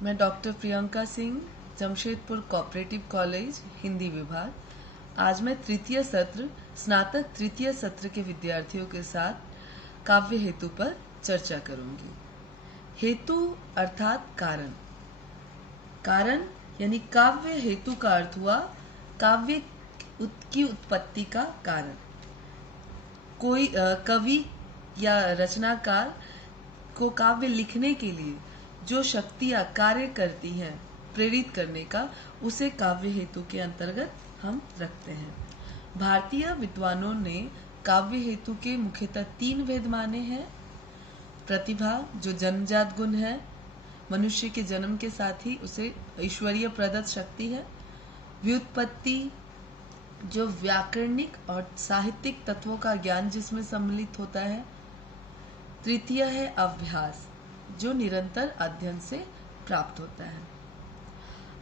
मैं doctor Priyanka Singh, Jamshedpur cooperative college, Hindi विभाग। आज मैं तृतीय सत्र स्नातक तृतीय सत्र के विद्यार्थियों के साथ काव्य हेतु पर चर्चा करूंगी। हेतु अर्थात कारण। कारण यानी काव्य हेतु का अर्थ हुआ काव्य की उत्पत्ति का कारण। कोई कवि या रचनाकार को काव्य लिखने के लिए जो शक्तियां कार्य करती हैं प्रेरित करने का, उसे काव्य हेतु के अंतर्गत हम रखते हैं। भारतीय विद्वानों ने काव्य हेतु के मुख्यतः 3 भेद माने हैं। प्रतिभा, जो जन्मजात गुण है, मनुष्य के जन्म के साथ ही उसे ईश्वरीय प्रदत्त शक्ति है। व्युत्पत्ति, जो व्याकरणिक और साहित्यिक तत्वों का ज्ञान जिसमें सम्मिलित होता है। तृतीय है अभ्यास, जो निरंतर अध्ययन से प्राप्त होता है।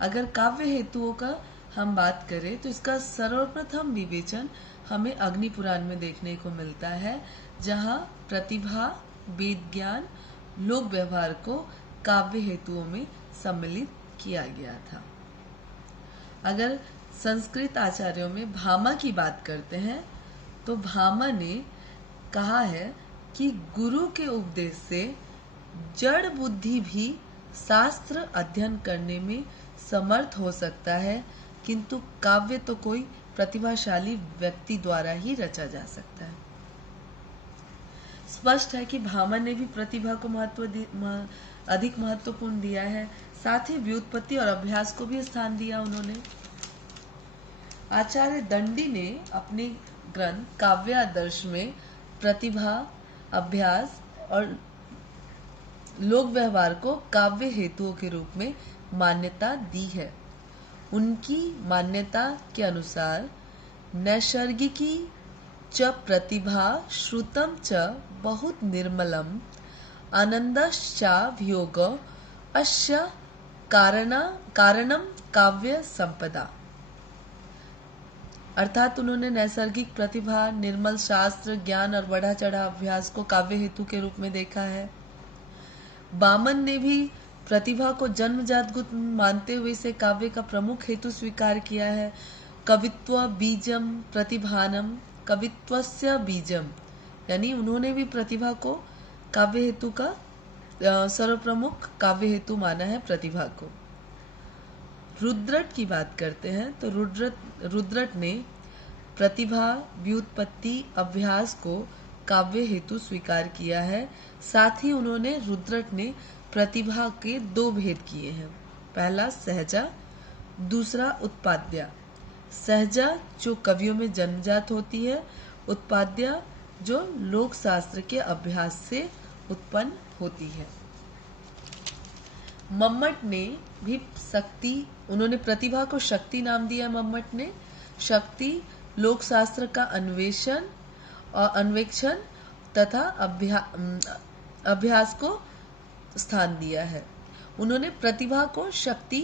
अगर काव्य हेतुओं का हम बात करें तो इसका सर्वप्रथम विवेचन हमें अग्नि पुराण में देखने को मिलता है, जहां प्रतिभा, वेद ज्ञान, लोक व्यवहार को काव्य हेतुओं में सम्मिलित किया गया था। अगर संस्कृत आचार्यों में भामा की बात करते हैं तो भामा ने कहा है कि गुरु के उपदेश से जड़ बुद्धि भी शास्त्र अध्ययन करने में समर्थ हो सकता है, किंतु काव्य तो कोई प्रतिभाशाली व्यक्ति द्वारा ही रचा जा सकता है। स्पष्ट है कि भामा ने भी प्रतिभा को अधिक महत्वपूर्ण दिया है, साथ ही व्युत्पत्ति और अभ्यास को भी स्थान दिया उन्होंने। आचार्य दंडी ने अपने ग्रंथ काव्यादर्श में प्रतिभा, अभ्यास और लोक व्यवहार को काव्य हेतुओं के रूप में मान्यता दी है। उनकी मान्यता के अनुसार नैसर्गिकी च प्रतिभा श्रुतम च बहुत निर्मलम आनंदश्चाभियोग अस्य कारणम काव्य संपदा। अर्थात उन्होंने नैसर्गिक प्रतिभा, निर्मल शास्त्र ज्ञान और बढ़ा चढ़ा अभ्यास को काव्य हेतु के रूप में देखा है। बामन ने भी प्रतिभा को जन्मजात गुण मानते हुए इसे काव्य का प्रमुख हेतु स्वीकार किया है। कवित्व बीजम प्रतिभानम कवित्वस्य बीजम, यानी उन्होंने भी प्रतिभा को काव्य हेतु का सर्वप्रमुख काव्य हेतु माना है प्रतिभा को। रुद्रट की बात करते हैं तो रुद्रट ने प्रतिभा, व्युत्पत्ति, अभ्यास को काव्य हेतु स्वीकार किया है। साथ ही उन्होंने रुद्रट ने प्रतिभा के 2 भेद किए हैं। पहला सहजा, दूसरा उत्पाद्या। सहजा जो कवियों में जन्मजात होती है, उत्पाद्या जो लोक शास्त्र के अभ्यास से उत्पन्न होती है। मम्मट ने भी उन्होंने प्रतिभा को शक्ति नाम दिया। मम्मट ने शक्ति, लोक शास्त्र का अन्वेक्षण तथा अभ्यास को स्थान दिया है। उन्होंने प्रतिभा को शक्ति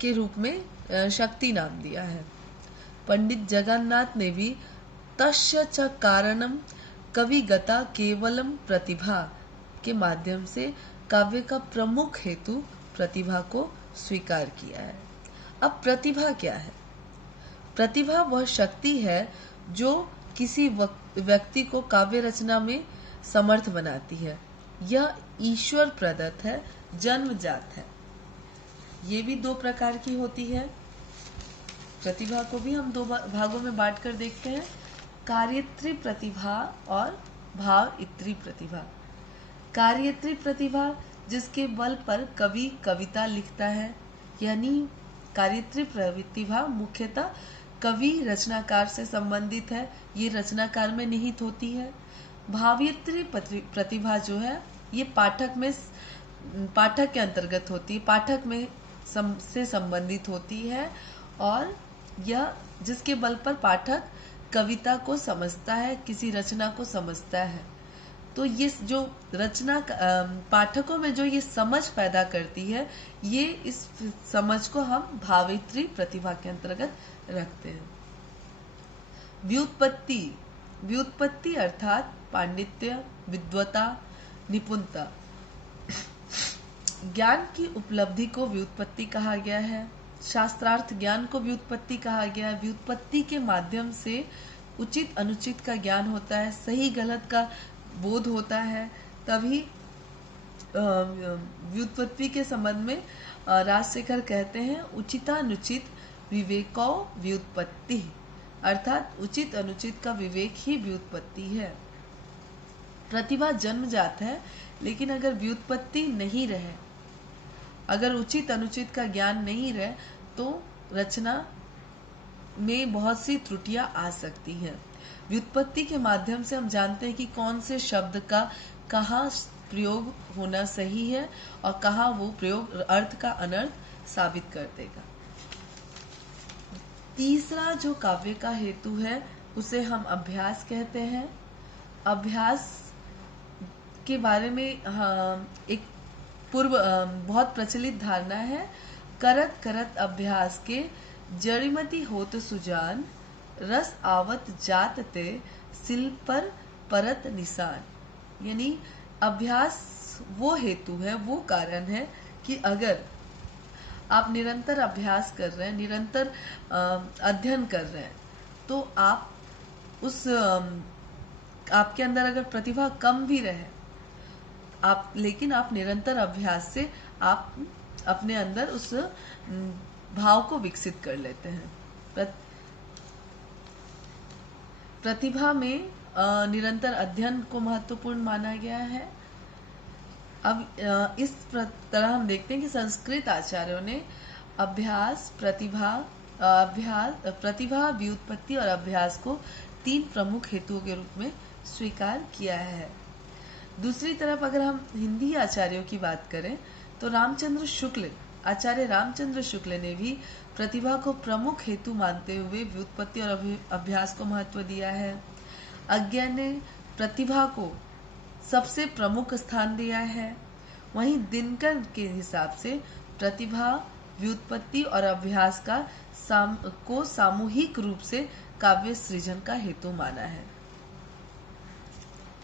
के रूप में शक्ति नाम दिया है। पंडित जगन्नाथ ने भी तस्य च कारणम कविगता केवलम प्रतिभा के माध्यम से काव्य का प्रमुख हेतु प्रतिभा को स्वीकार किया है। अब प्रतिभा क्या है? प्रतिभा वह शक्ति है जो किसी व्यक्ति को काव्य रचना में समर्थ बनाती है। यह ईश्वर प्रदत्त है, जन्मजात है। ये भी 2 प्रकार की होती है। प्रतिभा को भी हम 2 भागों में बांटकर देखते हैं, कार्यत्री प्रतिभा और भावयित्री प्रतिभा। कार्यत्री प्रतिभा जिसके बल पर कवि कविता लिखता है, यानी कार्यत्री प्रतिभा मुख्यतः कवि रचनाकार से संबंधित है, ये रचनाकार में निहित होती है। भावयित्री प्रतिभा जो है ये पाठक के अंतर्गत होती है, पाठक में से संबंधित होती है, और यह जिसके बल पर पाठक कविता को समझता है, किसी रचना को समझता है। तो ये जो रचना पाठकों में जो ये समझ पैदा करती है, ये इस समझ को हम भावयित्री प्रतिभा के अंतर्गत रखते हैं। व्युत्पत्ति अर्थात पांडित्य, विद्वता, निपुणता। ज्ञान की उपलब्धि को व्युत्पत्ति कहा गया है। शास्त्रार्थ ज्ञान को व्युत्पत्ति कहा गया है। व्युत्पत्ति के माध्यम से उचित अनुचित का ज्ञान होता है, सही गलत का बोध होता है। तभी व्युत्पत्ति के संबंध में राजशेखर कहते हैं उचितानुचित विवेको व्युत्पत्ति, अर्थात उचित अनुचित का विवेक ही व्युत्पत्ति है। प्रतिभा जन्मजात है, लेकिन अगर व्युत्पत्ति नहीं रहे, अगर उचित अनुचित का ज्ञान नहीं रहे, तो रचना में बहुत सी त्रुटियां आ सकती हैं। व्युत्पत्ति के माध्यम से हम जानते हैं कि कौन से शब्द का कहाँ प्रयोग होना सही है और कहाँ वो प्रयोग अर्थ का अनर्थ साबित कर देगा। तीसरा जो काव्य का हेतु है उसे हम अभ्यास कहते हैं। अभ्यास के बारे में एक पूर्व बहुत प्रचलित धारणा है, करत करत अभ्यास के जड़ीमती होत सुजान, रस आवत जात ते सिल पर परत निशान। यानी अभ्यास वो हेतु है, वो कारण है कि अगर आप निरंतर अभ्यास कर रहे हैं, निरंतर अध्ययन कर रहे हैं, तो आप आपके अंदर अगर प्रतिभा कम भी रहे, लेकिन आप निरंतर अभ्यास से आप अपने अंदर उस भाव को विकसित कर लेते हैं। प्रतिभा में निरंतर अध्ययन को महत्वपूर्ण माना गया है। अब इस तरह हम देखते हैं कि संस्कृत आचार्यों ने प्रतिभा, व्युत्पत्ति और अभ्यास को 3 प्रमुख हेतुओं के रूप में स्वीकार किया है। दूसरी तरफ अगर हम हिंदी आचार्यों की बात करें तो आचार्य रामचंद्र शुक्ल ने भी प्रतिभा को प्रमुख हेतु मानते हुए व्युत्पत्ति और अभ्यास को महत्व दिया है। अज्ञा ने प्रतिभा को सबसे प्रमुख स्थान दिया है। वहीं दिनकर के हिसाब से प्रतिभा, व्युत्पत्ति और अभ्यास को सामूहिक रूप से काव्य सृजन का हेतु माना है।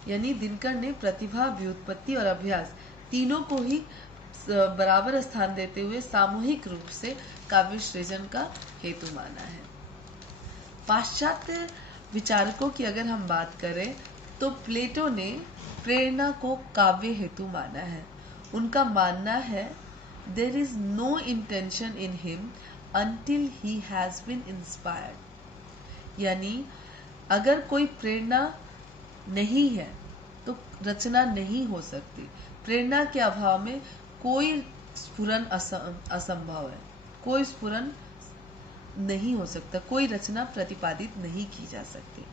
यानी दिनकर ने प्रतिभा, व्युत्पत्ति और अभ्यास तीनों को ही बराबर स्थान देते हुए सामूहिक रूप से काव्य सृजन का हेतु माना है। पाश्चात्य विचारकों की अगर हम बात करें तो प्लेटो ने प्रेरणा को काव्य हेतु माना है। उनका मानना है there is no intention in him until he has been inspired। यानी अगर कोई प्रेरणा नहीं है तो रचना नहीं हो सकती। प्रेरणा के अभाव में कोई स्फुरन असंभव है, कोई स्फुरन नहीं हो सकता, कोई रचना प्रतिपादित नहीं की जा सकती।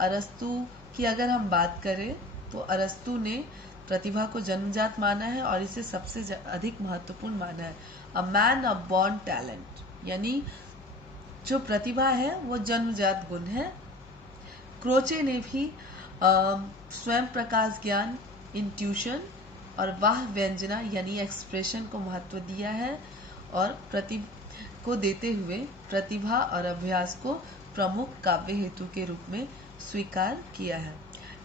अरस्तु की अगर हम बात करें तो अरस्तु ने प्रतिभा को जन्मजात माना है और इसे सबसे अधिक महत्वपूर्ण माना है। A man of born talent, यानी जो प्रतिभा है वो जन्मजात गुण है। क्रोचे ने भी स्वयं प्रकाश ज्ञान, इंट्यूशन और वाह व्यंजना यानी एक्सप्रेशन को महत्व दिया है और को देते हुए प्रतिभा और अभ्यास को प्रमुख काव्य हेतु के रूप में स्वीकार किया है।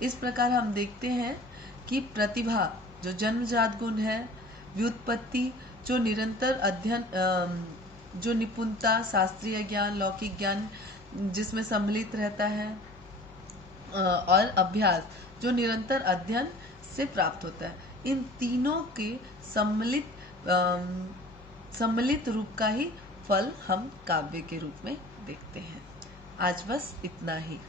इस प्रकार हम देखते हैं कि प्रतिभा जो जन्मजात गुण है, व्युत्पत्ति जो निरंतर अध्ययन, जो निपुणता, शास्त्रीय ज्ञान, लौकिक ज्ञान जिसमें सम्मिलित रहता है, और अभ्यास जो निरंतर अध्ययन से प्राप्त होता है। इन तीनों के सम्मिलित रूप का ही फल हम काव्य के रूप में देखते हैं। आज बस इतना ही।